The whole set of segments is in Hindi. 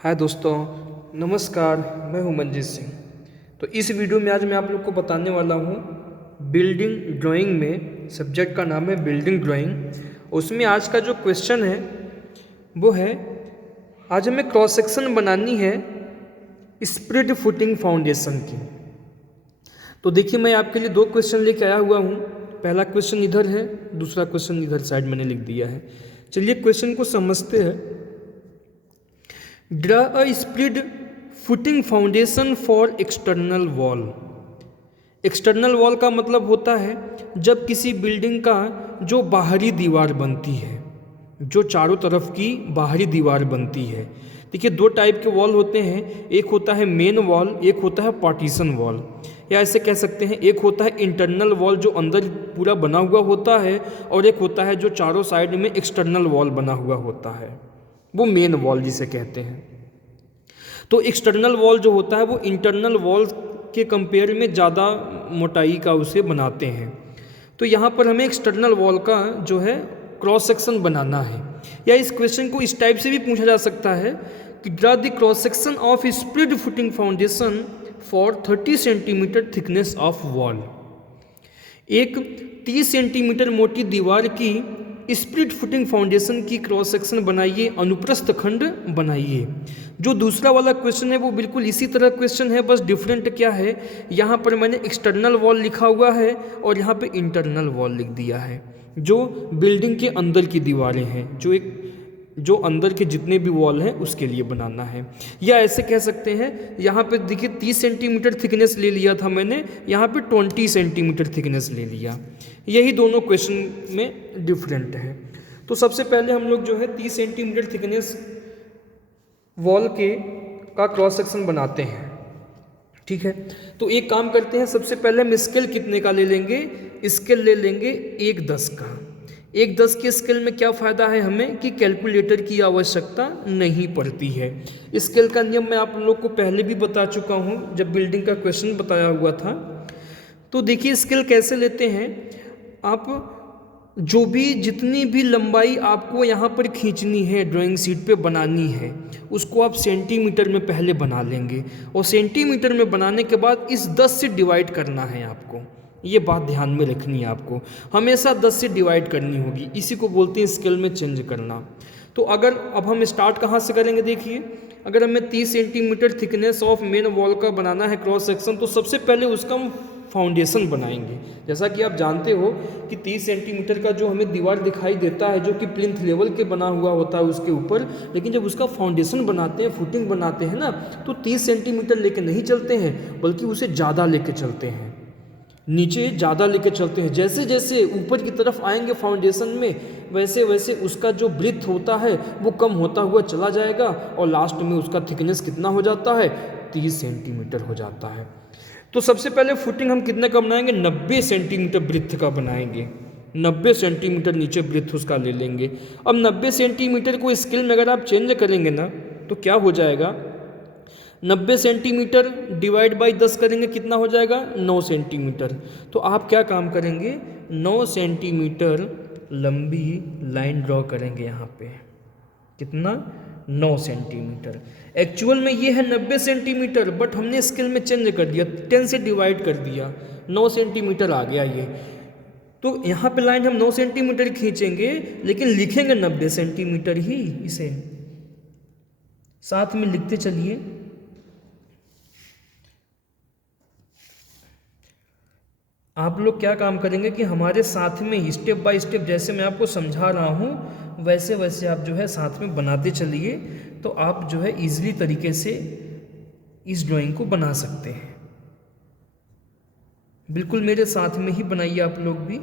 हाय दोस्तों, नमस्कार। मैं हूं मंजीत सिंह। तो इस वीडियो में आज मैं आप लोग को बताने वाला हूं बिल्डिंग ड्राइंग में, सब्जेक्ट का नाम है बिल्डिंग ड्राइंग। उसमें आज का जो क्वेश्चन है वो है, आज हमें क्रॉस सेक्शन बनानी है स्प्लिट फुटिंग फाउंडेशन की। तो देखिए, मैं आपके लिए दो क्वेश्चन लेके आया हुआ हूँ। पहला क्वेश्चन इधर है, दूसरा क्वेश्चन इधर साइड मैंने लिख दिया है। चलिए क्वेश्चन को समझते हैं। Draw a split footing foundation for external wall. External wall का मतलब होता है जब किसी बिल्डिंग का जो बाहरी दीवार बनती है, जो चारों तरफ की बाहरी दीवार बनती है। देखिए, दो टाइप के वॉल होते हैं, एक होता है मेन वॉल, एक होता है पार्टीशन वॉल, या ऐसे कह सकते हैं एक होता है इंटरनल वॉल जो अंदर पूरा बना हुआ होता है, और एक होता है जो चारों साइड में एक्सटर्नल वॉल बना हुआ होता है, वो मेन वॉल जिसे कहते हैं। तो एक्सटर्नल वॉल जो होता है वो इंटरनल वॉल के कंपेयर में ज़्यादा मोटाई का उसे बनाते हैं। तो यहाँ पर हमें एक्सटर्नल वॉल का जो है क्रॉस सेक्शन बनाना है, या इस क्वेश्चन को इस टाइप से भी पूछा जा सकता है कि draw the cross section of split footing foundation for 30 centimetre thickness of wall. एक 30 सेंटीमीटर मोटी दीवार की स्प्लिट फुटिंग फाउंडेशन की क्रॉस सेक्शन बनाइए, अनुप्रस्थ खंड बनाइए। जो दूसरा वाला क्वेश्चन है वो बिल्कुल इसी तरह क्वेश्चन है, बस डिफरेंट क्या है, यहाँ पर मैंने एक्सटर्नल वॉल लिखा हुआ है और यहाँ पे इंटरनल वॉल लिख दिया है। जो बिल्डिंग के अंदर की दीवारें हैं, जो अंदर के जितने भी वॉल हैं उसके लिए बनाना है। या ऐसे कह सकते हैं, यहाँ पे देखिए 30 सेंटीमीटर थिकनेस ले लिया था मैंने, यहाँ पे 20 सेंटीमीटर थिकनेस ले लिया। यही दोनों क्वेश्चन में डिफरेंट है। तो सबसे पहले हम लोग जो है 30 सेंटीमीटर थिकनेस वॉल का क्रॉस सेक्शन बनाते हैं। ठीक है, तो एक काम करते हैं, सबसे पहले हम स्केल कितने का ले लेंगे, स्केल ले लेंगे 1/10 का। 1/10 के स्केल में क्या फ़ायदा है हमें कि कैलकुलेटर की आवश्यकता नहीं पड़ती है। स्केल का नियम मैं आप लोग को पहले भी बता चुका हूँ जब बिल्डिंग का क्वेश्चन बताया हुआ था। तो देखिए स्केल कैसे लेते हैं, आप जो भी जितनी भी लंबाई आपको यहाँ पर खींचनी है, ड्राइंग शीट पे बनानी है, उसको आप सेंटीमीटर में पहले बना लेंगे, और सेंटीमीटर में बनाने के बाद इस 10 से डिवाइड करना है आपको। ये बात ध्यान में रखनी है, आपको हमेशा 10 से डिवाइड करनी होगी। इसी को बोलते हैं स्केल में चेंज करना। तो अगर अब हम स्टार्ट कहाँ से करेंगे, देखिए अगर हमें 30 centimetre thickness of main wall का बनाना है क्रॉस सेक्शन, तो सबसे पहले उसका हम फाउंडेशन बनाएंगे। जैसा कि आप जानते हो कि 30 सेंटीमीटर का जो हमें दीवार दिखाई देता है, जो कि प्लिंथ लेवल के बना हुआ होता है उसके ऊपर, लेकिन जब उसका फाउंडेशन बनाते हैं, फुटिंग बनाते हैं ना, तो 30 सेंटीमीटर लेके नहीं चलते हैं, बल्कि उसे ज़्यादा लेके चलते हैं, नीचे ज़्यादा लेके चलते हैं। जैसे जैसे ऊपर की तरफ आएंगे फाउंडेशन में, वैसे वैसे उसका जो ब्रेथ होता है वो कम होता हुआ चला जाएगा, और लास्ट में उसका थिकनेस कितना हो जाता है, 30 सेंटीमीटर हो जाता है। तो सबसे पहले फुटिंग हम कितने का बनाएंगे, 90 सेंटीमीटर ब्रेथ का बनाएंगे। 90 सेंटीमीटर नीचे ब्रेथ उसका ले लेंगे। अब 90 सेंटीमीटर को स्केल में अगर आप चेंज करेंगे ना, तो क्या हो जाएगा, 90 सेंटीमीटर डिवाइड बाई 10 करेंगे, कितना हो जाएगा, 9 सेंटीमीटर। तो आप क्या काम करेंगे, 9 सेंटीमीटर लंबी लाइन ड्रॉ करेंगे यहाँ पे। कितना, 9 सेंटीमीटर। एक्चुअल में ये है 90 सेंटीमीटर, बट हमने स्केल में चेंज कर दिया, 10 से डिवाइड कर दिया, 9 सेंटीमीटर आ गया ये। तो यहाँ पे लाइन हम 9 सेंटीमीटर खींचेंगे, लेकिन लिखेंगे 90 सेंटीमीटर ही। इसे साथ में लिखते चलिए। आप लोग क्या काम करेंगे कि हमारे साथ में ही स्टेप बाय स्टेप, जैसे मैं आपको समझा रहा हूँ वैसे वैसे आप जो है साथ में बनाते चलिए, तो आप जो है इजीली तरीके से इस ड्राइंग को बना सकते हैं। बिल्कुल मेरे साथ में ही बनाइए आप लोग भी।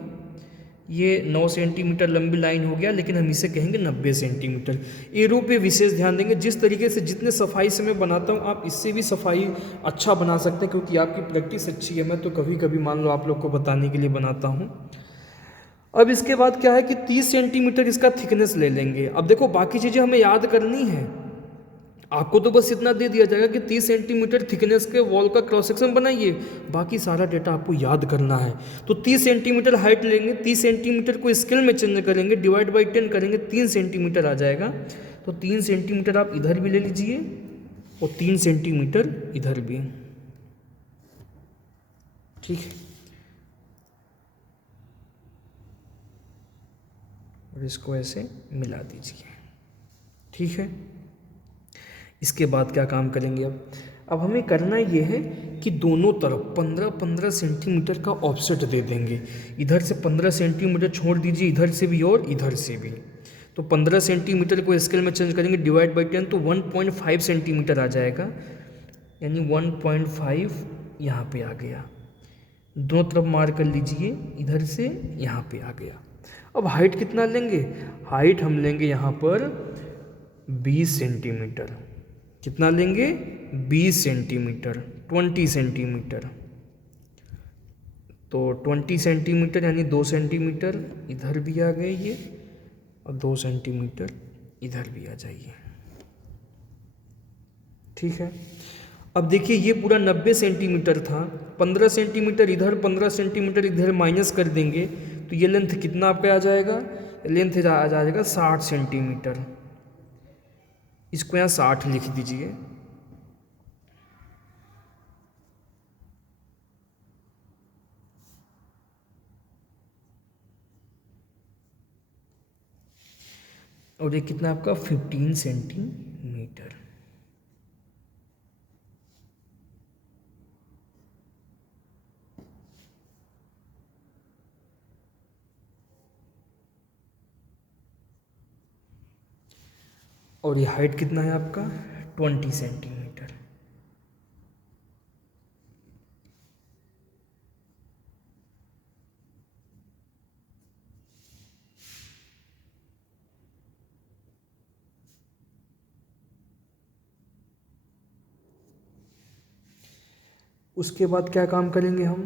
ये 9 सेंटीमीटर लंबी लाइन हो गया, लेकिन हम इसे कहेंगे 90 सेंटीमीटर। एरो पे विशेष ध्यान देंगे, जिस तरीके से जितने सफाई से मैं बनाता हूँ आप इससे भी सफाई अच्छा बना सकते हैं, क्योंकि आपकी प्रैक्टिस अच्छी है। मैं तो कभी कभी मान लो आप लोग को बताने के लिए बनाता हूँ। अब इसके बाद क्या है कि 30 सेंटीमीटर इसका थिकनेस ले लेंगे। अब देखो बाकी चीज़ें हमें याद करनी है, आपको तो बस इतना दे दिया जाएगा कि 30 सेंटीमीटर थिकनेस के वॉल का क्रॉस सेक्शन बनाइए, बाकी सारा डेटा आपको याद करना है। तो 30 सेंटीमीटर हाइट लेंगे, 30 सेंटीमीटर को स्केल में चेंज करेंगे, डिवाइड बाई 10 करेंगे, 3 सेंटीमीटर आ जाएगा। तो 3 सेंटीमीटर आप इधर भी ले लीजिए और 3 सेंटीमीटर इधर भी। ठीक है, और इसको ऐसे मिला दीजिए। ठीक है, इसके बाद क्या काम करेंगे अब हमें करना ये है कि दोनों तरफ 15-15 सेंटीमीटर का ऑफसेट दे देंगे। इधर से 15 सेंटीमीटर छोड़ दीजिए, इधर से भी और इधर से भी। तो 15 सेंटीमीटर को स्केल में चेंज करेंगे, डिवाइड बाई 10, तो 1.5 सेंटीमीटर आ जाएगा, यानी 1.5 यहाँ पे आ गया। दोनों तरफ मार कर लीजिए, इधर से यहाँ पे आ गया। अब हाइट कितना लेंगे? हाइट हम लेंगे यहाँ पर 20 सेंटीमीटर। कितना लेंगे? 20 सेंटीमीटर, 20 सेंटीमीटर। तो 20 सेंटीमीटर यानी 2 सेंटीमीटर इधर भी आ गए ये, और 2 सेंटीमीटर इधर भी आ जाइए। ठीक है, अब देखिए ये पूरा 90 सेंटीमीटर था, 15 सेंटीमीटर इधर 15 सेंटीमीटर इधर माइनस कर देंगे तो ये लेंथ कितना आपका आ जाएगा? लेंथ आ जाएगा 60 सेंटीमीटर। इसको यहाँ 60 लिख दीजिए। और ये कितना आपका? 15 सेंटीमीटर। और ये हाइट कितना है आपका? 20 सेंटीमीटर। उसके बाद क्या काम करेंगे हम?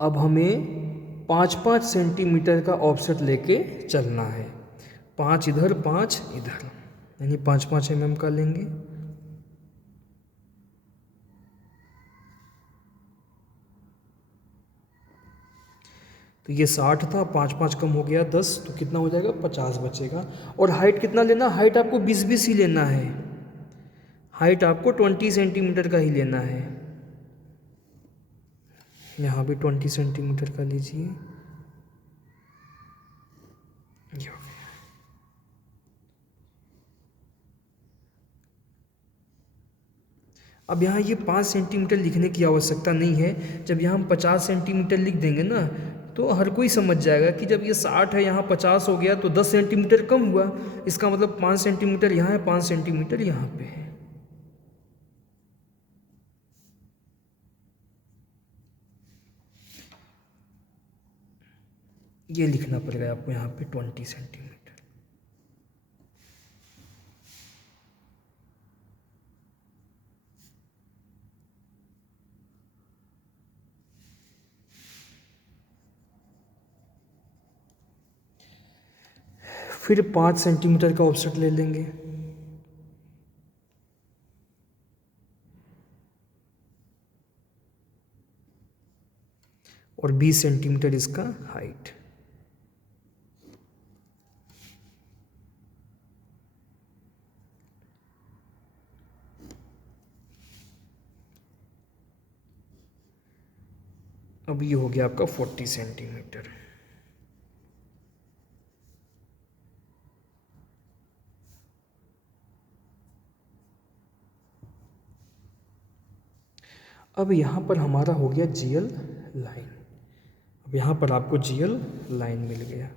अब हमें 5-5 सेंटीमीटर का ऑफसेट लेके चलना है। 5 इधर 5 इधर, यानी 5-5 mm का लेंगे। तो ये 60 था, 5-5 कम हो गया 10, तो कितना हो जाएगा? 50 बचेगा। और हाइट कितना लेना? हाइट आपको 20-20 ही लेना है। हाइट आपको 20 सेंटीमीटर का ही लेना है। यहाँ भी 20 सेंटीमीटर का लीजिए। अब यहाँ ये 5 सेंटीमीटर लिखने की आवश्यकता नहीं है। जब यहाँ हम 50 सेंटीमीटर लिख देंगे ना, तो हर कोई समझ जाएगा कि जब ये 60 है, यहाँ 50 हो गया, तो 10 सेंटीमीटर कम हुआ। इसका मतलब 5 सेंटीमीटर यहाँ है, 5 सेंटीमीटर यहाँ पे है। ये लिखना पड़ेगा आपको यहाँ पे 20 सेंटीमीटर। फिर 5 सेंटीमीटर का ऑफसेट ले लेंगे। और 20 सेंटीमीटर इसका हाइट। अब ये हो गया आपका 40 सेंटीमीटर। अब यहाँ पर हमारा हो गया जीएल लाइन। अब यहाँ पर आपको जीएल लाइन मिल गया।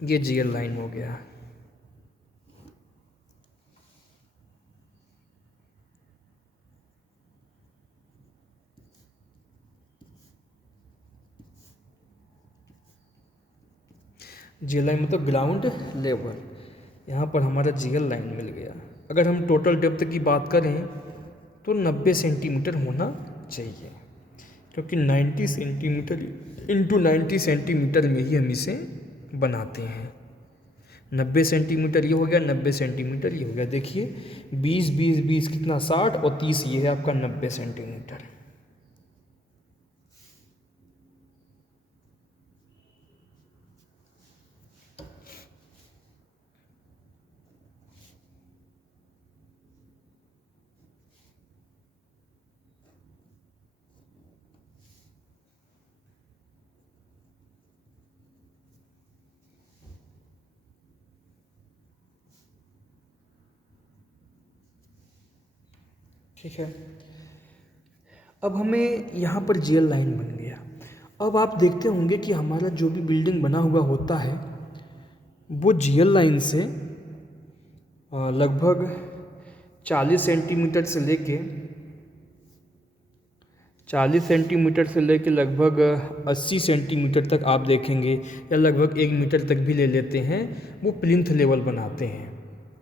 ये जीएल लाइन हो गया। जीएल लाइन मतलब ग्राउंड लेवल। यहाँ पर हमारा जीएल लाइन मिल गया। अगर हम टोटल डेप्थ की बात करें तो 90 सेंटीमीटर होना चाहिए, क्योंकि 90 सेंटीमीटर इंटू 90 सेंटीमीटर में ही हम इसे बनाते हैं। 90 सेंटीमीटर ये हो गया, 90 सेंटीमीटर ये हो गया। देखिए 20 20 20 कितना 60 और 30 ये है आपका 90 सेंटीमीटर। ठीक है, अब हमें यहाँ पर जीएल लाइन बन गया। अब आप देखते होंगे कि हमारा जो भी बिल्डिंग बना हुआ होता है वो जीएल लाइन से लगभग 40 सेंटीमीटर से लेके 40 सेंटीमीटर से लेके लगभग 80 सेंटीमीटर तक आप देखेंगे, या लगभग 1 मीटर तक भी ले लेते हैं, वो प्लिंथ लेवल बनाते हैं।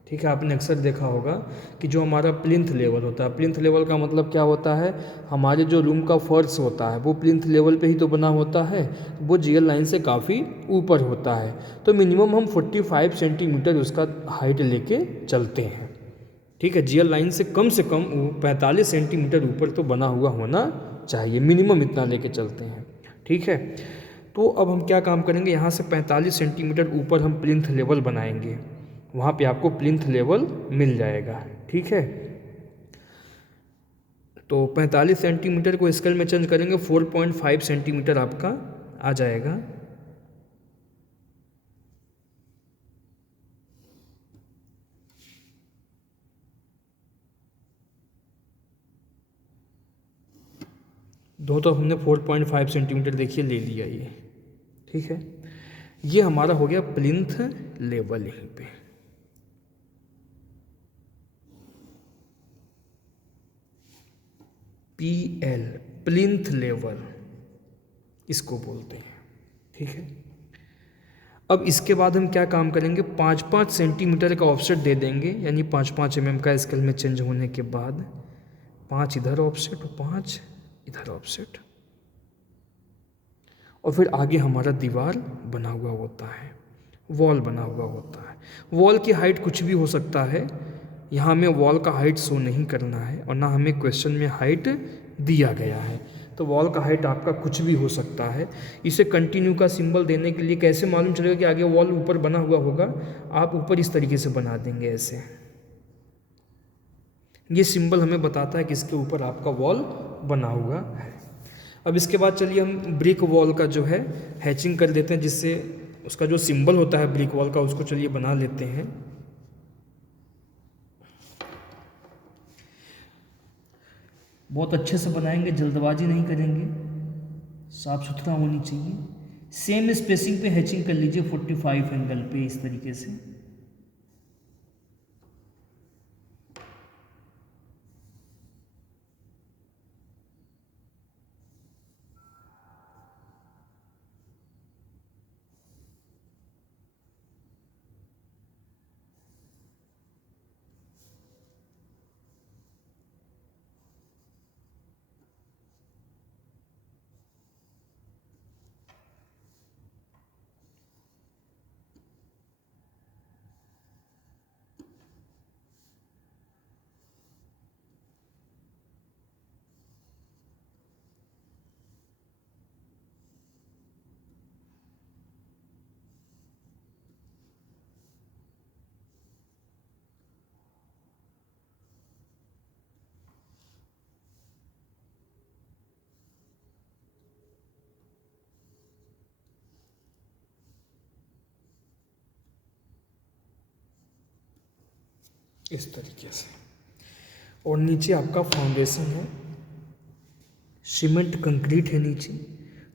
ठीक है, आपने अक्सर देखा होगा कि जो हमारा प्लिंथ लेवल होता है, प्लिंथ लेवल का मतलब क्या होता है, हमारे जो रूम का फर्श होता है वो प्लिंथ लेवल पे ही तो बना होता है, वो जीएल लाइन से काफ़ी ऊपर होता है। तो मिनिमम हम 45 सेंटीमीटर उसका हाइट लेके चलते हैं। ठीक है, जीएल लाइन से कम 45 सेंटीमीटर ऊपर तो बना हुआ होना चाहिए, मिनिमम इतना लेके चलते हैं। ठीक है, तो अब हम क्या काम करेंगे, यहाँ से 45 सेंटीमीटर ऊपर हम प्लिंथ लेवल बनाएंगे, वहाँ पे आपको प्लिंथ लेवल मिल जाएगा। ठीक है, तो 45 सेंटीमीटर को स्केल में चेंज करेंगे, 4.5 सेंटीमीटर आपका आ जाएगा। दो तो हमने 4.5 सेंटीमीटर देखिए ले लिया ये। ठीक है, ये हमारा हो गया प्लिंथ लेवल। यहीं पे PL प्लिंथ लेवल इसको बोलते हैं। ठीक है, अब इसके बाद हम क्या काम करेंगे, 5-5 सेंटीमीटर का ऑफसेट दे देंगे, यानी 5-5 mm का स्केल में चेंज होने के बाद 5 इधर ऑफसेट और 5 इधर ऑफसेट, और फिर आगे हमारा दीवार बना हुआ होता है, वॉल बना हुआ होता है। वॉल की हाइट कुछ भी हो सकता है, यहाँ हमें वॉल का हाइट शो नहीं करना है, और ना हमें क्वेश्चन में हाइट दिया गया है, तो वॉल का हाइट आपका कुछ भी हो सकता है। इसे कंटिन्यू का सिंबल देने के लिए कैसे मालूम चलेगा कि आगे वॉल ऊपर बना हुआ होगा, आप ऊपर इस तरीके से बना देंगे ऐसे। ये सिंबल हमें बताता है कि इसके ऊपर आपका वॉल बना हुआ है। अब इसके बाद चलिए हम ब्रिक वॉल का जो है हैचिंग कर देते हैं, जिससे उसका जो सिंबल होता है ब्रिक वॉल का उसको चलिए बना लेते हैं। बहुत अच्छे से बनाएंगे, जल्दबाजी नहीं करेंगे, साफ़ सुथरा होनी चाहिए। सेम स्पेसिंग पे हैचिंग कर लीजिए 45 एंगल पे इस तरीके से। इस तरीके से, और नीचे आपका फाउंडेशन है, सीमेंट कंक्रीट है नीचे,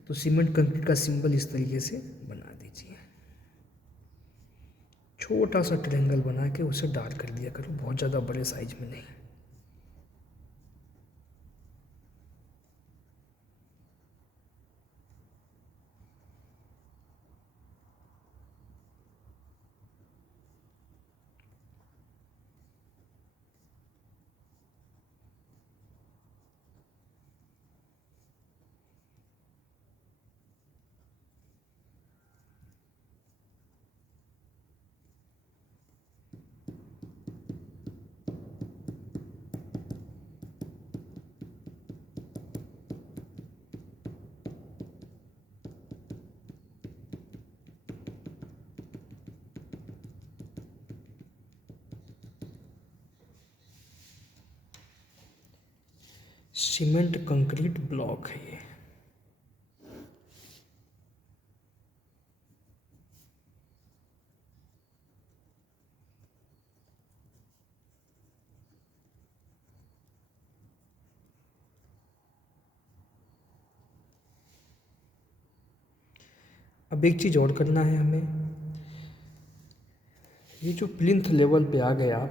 तो सीमेंट कंक्रीट का सिंबल इस तरीके से बना दीजिए। छोटा सा ट्रायंगल बना के उसे डार्क कर दिया करो, बहुत ज़्यादा बड़े साइज में नहीं। सीमेंट कंक्रीट ब्लॉक है ये। अब एक चीज़ और करना है हमें, ये जो प्लिंथ लेवल पे आ गए आप,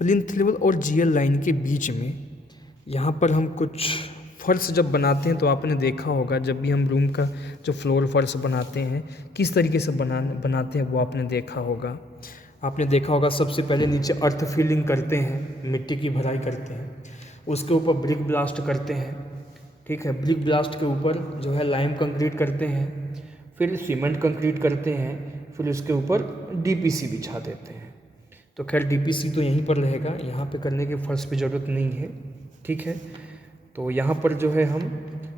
प्लिंथ लेवल और जीएल लाइन के बीच में यहाँ पर हम कुछ फर्श जब बनाते हैं तो आपने देखा होगा, जब भी हम रूम का जो फ्लोर फर्श बनाते हैं किस तरीके से बनाते हैं वो आपने देखा होगा। आपने देखा होगा सबसे पहले नीचे अर्थ फिलिंग करते हैं, मिट्टी की भराई करते हैं, उसके ऊपर ब्रिक ब्लास्ट करते हैं, ठीक है। ब्रिक ब्लास्ट के ऊपर जो है लाइम कंक्रीट करते हैं, फिर सीमेंट कंक्रीट करते हैं, फिर उसके ऊपर डीपीसी बिछा देते हैं। तो खैर डीपीसी तो यहीं पर रहेगा, यहाँ पे करने की फर्श पे ज़रूरत नहीं है, ठीक है। तो यहाँ पर जो है हम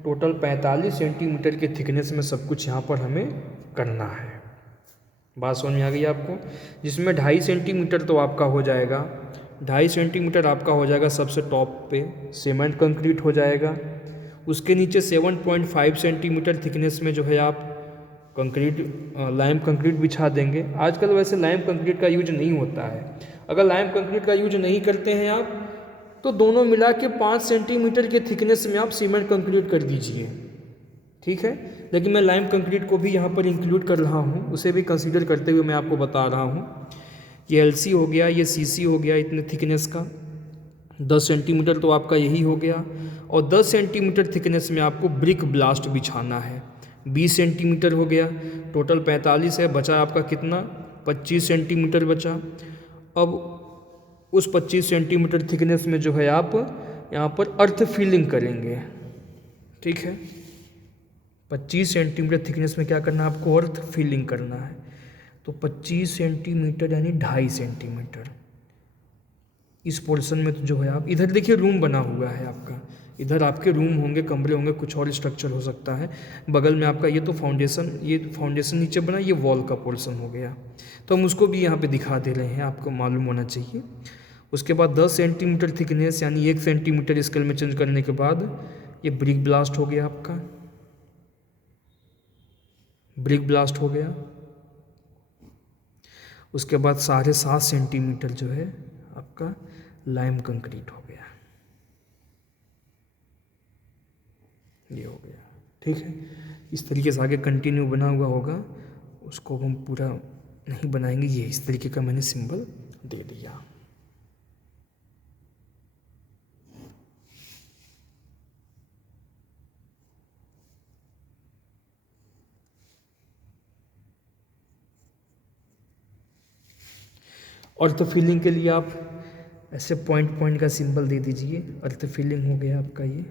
टोटल 45 सेंटीमीटर के थिकनेस में सब कुछ यहाँ पर हमें करना है। बात समझ में आ गई आपको? जिसमें 2.5 सेंटीमीटर तो आपका हो जाएगा, 2.5 सेंटीमीटर आपका हो जाएगा सबसे टॉप पे सीमेंट कंक्रीट हो जाएगा। उसके नीचे 7.5 सेंटीमीटर थिकनेस में जो है आप कंक्रीट लाइम कंक्रीट बिछा देंगे। आजकल वैसे लाइम कंक्रीट का यूज नहीं होता है। अगर लाइम कंक्रीट का यूज नहीं करते हैं आप तो दोनों मिला के 5 सेंटीमीटर के थिकनेस में आप सीमेंट कंक्रीट कर दीजिए, ठीक है। लेकिन मैं लाइम कंक्रीट को भी यहाँ पर इंक्लूड कर रहा हूँ, उसे भी कंसीडर करते हुए मैं आपको बता रहा हूँ। ये एलसी हो गया, ये सीसी हो गया इतने थिकनेस का, 10 सेंटीमीटर तो आपका यही हो गया। और 10 सेंटीमीटर थिकनेस में आपको ब्रिक ब्लास्ट बिछाना है, 20 सेंटीमीटर हो गया, टोटल 45 है, बचा आपका कितना 25 सेंटीमीटर बचा। अब उस 25 सेंटीमीटर थिकनेस में जो है आप यहाँ पर अर्थ फिलिंग करेंगे, ठीक है। 25 सेंटीमीटर थिकनेस में क्या करना है आपको, अर्थ फिलिंग करना है। तो 25 सेंटीमीटर यानी 2.5 सेंटीमीटर इस पोर्शन में तो जो है आप इधर देखिए रूम बना हुआ है आपका, इधर आपके रूम होंगे, कमरे होंगे, कुछ और स्ट्रक्चर हो सकता है। बगल में आपका ये तो फाउंडेशन, ये फाउंडेशन नीचे बना, ये वॉल का पोर्शन हो गया। तो हम उसको भी यहाँ पे दिखा दे रहे हैं, आपको मालूम होना चाहिए। उसके बाद 10 सेंटीमीटर थिकनेस यानी 1 सेंटीमीटर स्केल में चेंज करने के बाद ये ब्रिक ब्लास्ट हो गया आपका, ब्रिक ब्लास्ट हो गया। उसके बाद 7.5 सेंटीमीटर जो है आपका लाइम कंक्रीट हो गया, ये हो गया, ठीक है। इस तरीके से आगे कंटिन्यू बना हुआ होगा, उसको हम पूरा नहीं बनाएंगे, ये इस तरीके का मैंने सिंबल दे दिया। अर्थ फिलिंग के लिए आप ऐसे पॉइंट पॉइंट का सिंबल दे दीजिए, अर्थ फिलिंग हो गया आपका ये।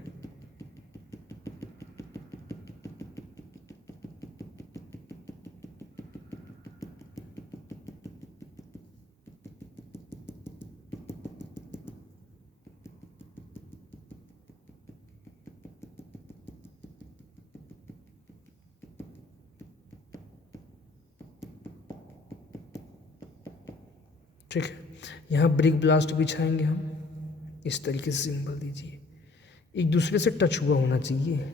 ठीक है, यहाँ ब्रिक ब्लास्ट बिछाएंगे हम, इस तरीके से सिंबल दीजिए, एक दूसरे से टच हुआ होना चाहिए।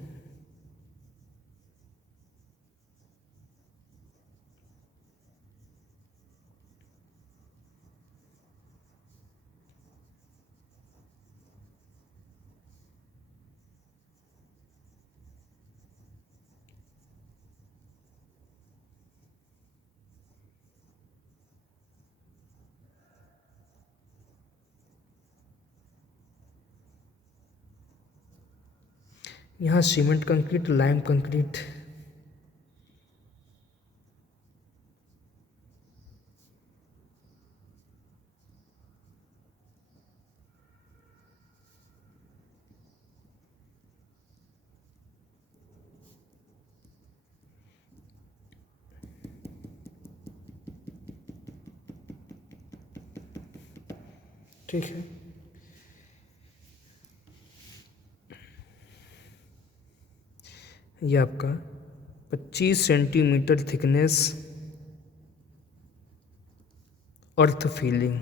यहाँ सीमेंट कंक्रीट, लाइम कंक्रीट, ठीक है। ये आपका 25 सेंटीमीटर थिकनेस अर्थ फिलिंग,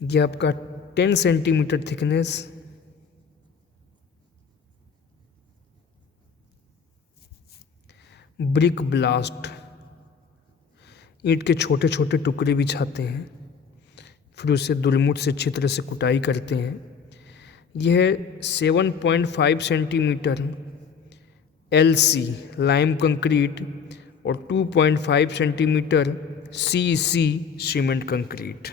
ये आपका 10 सेंटीमीटर थिकनेस, ब्रिक ब्लास्ट, ईंट के छोटे छोटे टुकड़े बिछाते हैं, फिर उसे दुलमुट से अच्छी तरह से कुटाई करते हैं। यह 7.5 सेंटीमीटर LC लाइम कंक्रीट और 2.5 सेंटीमीटर CC सीमेंट कंक्रीट।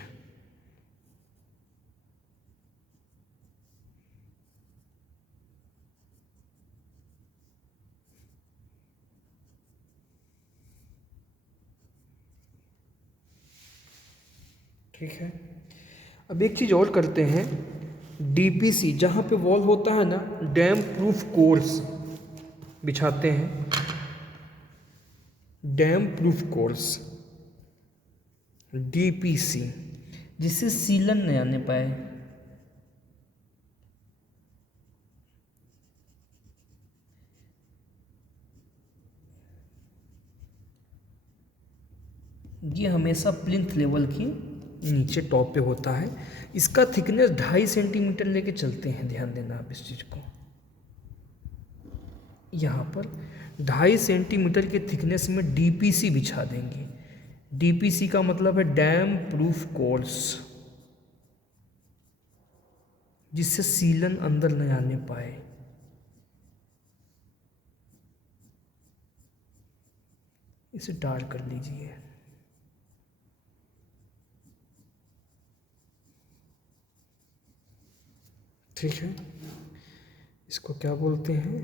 ठीक है, अब एक चीज़ और करते हैं, DPC जहाँ पे वॉल होता है ना, डैम प्रूफ कोर्स बिछाते हैं, डैम प्रूफ कोर्स DPC, जिससे सीलन नहीं आने पाए। ये हमेशा प्लिंथ लेवल की नीचे टॉप पे होता है। इसका थिकनेस 2.5 सेंटीमीटर लेके चलते हैं, ध्यान देना आप इस चीज़ को। यहाँ पर 2.5 सेंटीमीटर के थिकनेस में DPC बिछा देंगे। DPC का मतलब है डैम प्रूफ कोर्स, जिससे सीलन अंदर न आने पाए। इसे डार्क कर लीजिए। ठीक है, इसको क्या बोलते हैं,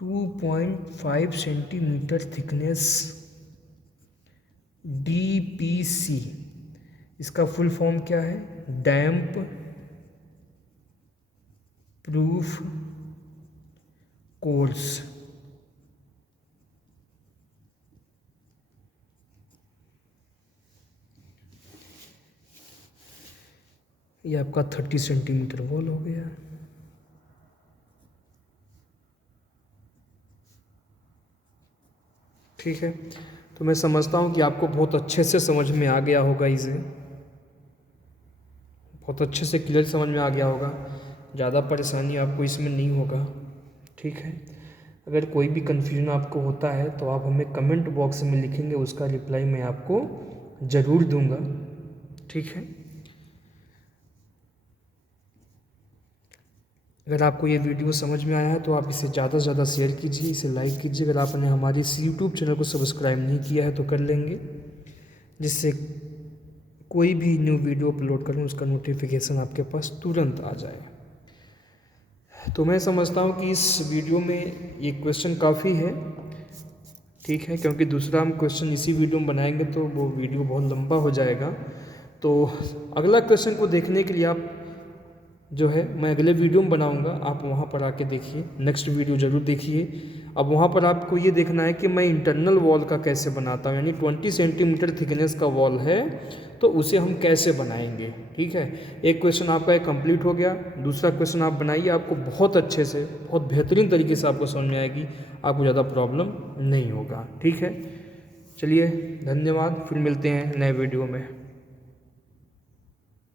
2.5 सेंटीमीटर थिकनेस DPC। इसका फुल फॉर्म क्या है, डैम्प प्रूफ कोर्स। ये आपका 30 सेंटीमीटर वॉल हो गया। ठीक है, तो मैं समझता हूँ कि आपको बहुत अच्छे से समझ में आ गया होगा, इसे बहुत अच्छे से क्लियर समझ में आ गया होगा, ज़्यादा परेशानी आपको इसमें नहीं होगा। ठीक है, अगर कोई भी कन्फ्यूजन आपको होता है तो आप हमें कमेंट बॉक्स में लिखेंगे, उसका रिप्लाई मैं आपको ज़रूर दूंगा। ठीक है, अगर आपको ये वीडियो समझ में आया है तो आप इसे ज़्यादा से ज़्यादा शेयर कीजिए, इसे लाइक कीजिए। अगर आपने हमारे इस यूट्यूब चैनल को सब्सक्राइब नहीं किया है तो कर लेंगे, जिससे कोई भी न्यू वीडियो अपलोड करूँ उसका नोटिफिकेशन आपके पास तुरंत आ जाए। तो मैं समझता हूँ कि इस वीडियो में ये क्वेश्चन काफ़ी है। ठीक है, क्योंकि दूसरा हम क्वेश्चन इसी वीडियो में बनाएंगे तो वो वीडियो बहुत लंबा हो जाएगा। तो अगला क्वेश्चन को देखने के लिए आप जो है, मैं अगले वीडियो में बनाऊंगा, आप वहाँ पर आके देखिए, नेक्स्ट वीडियो ज़रूर देखिए। अब वहाँ पर आपको ये देखना है कि मैं इंटरनल वॉल का कैसे बनाता हूँ, यानी 20 सेंटीमीटर थिकनेस का वॉल है तो उसे हम कैसे बनाएंगे। ठीक है, एक क्वेश्चन आपका एक कंप्लीट हो गया, दूसरा क्वेश्चन आप बनाइए, आपको बहुत अच्छे से, बहुत बेहतरीन तरीके से आपको समझ में आएगी, आपको ज़्यादा प्रॉब्लम नहीं होगा। ठीक है, चलिए धन्यवाद, फिर मिलते हैं नए वीडियो में।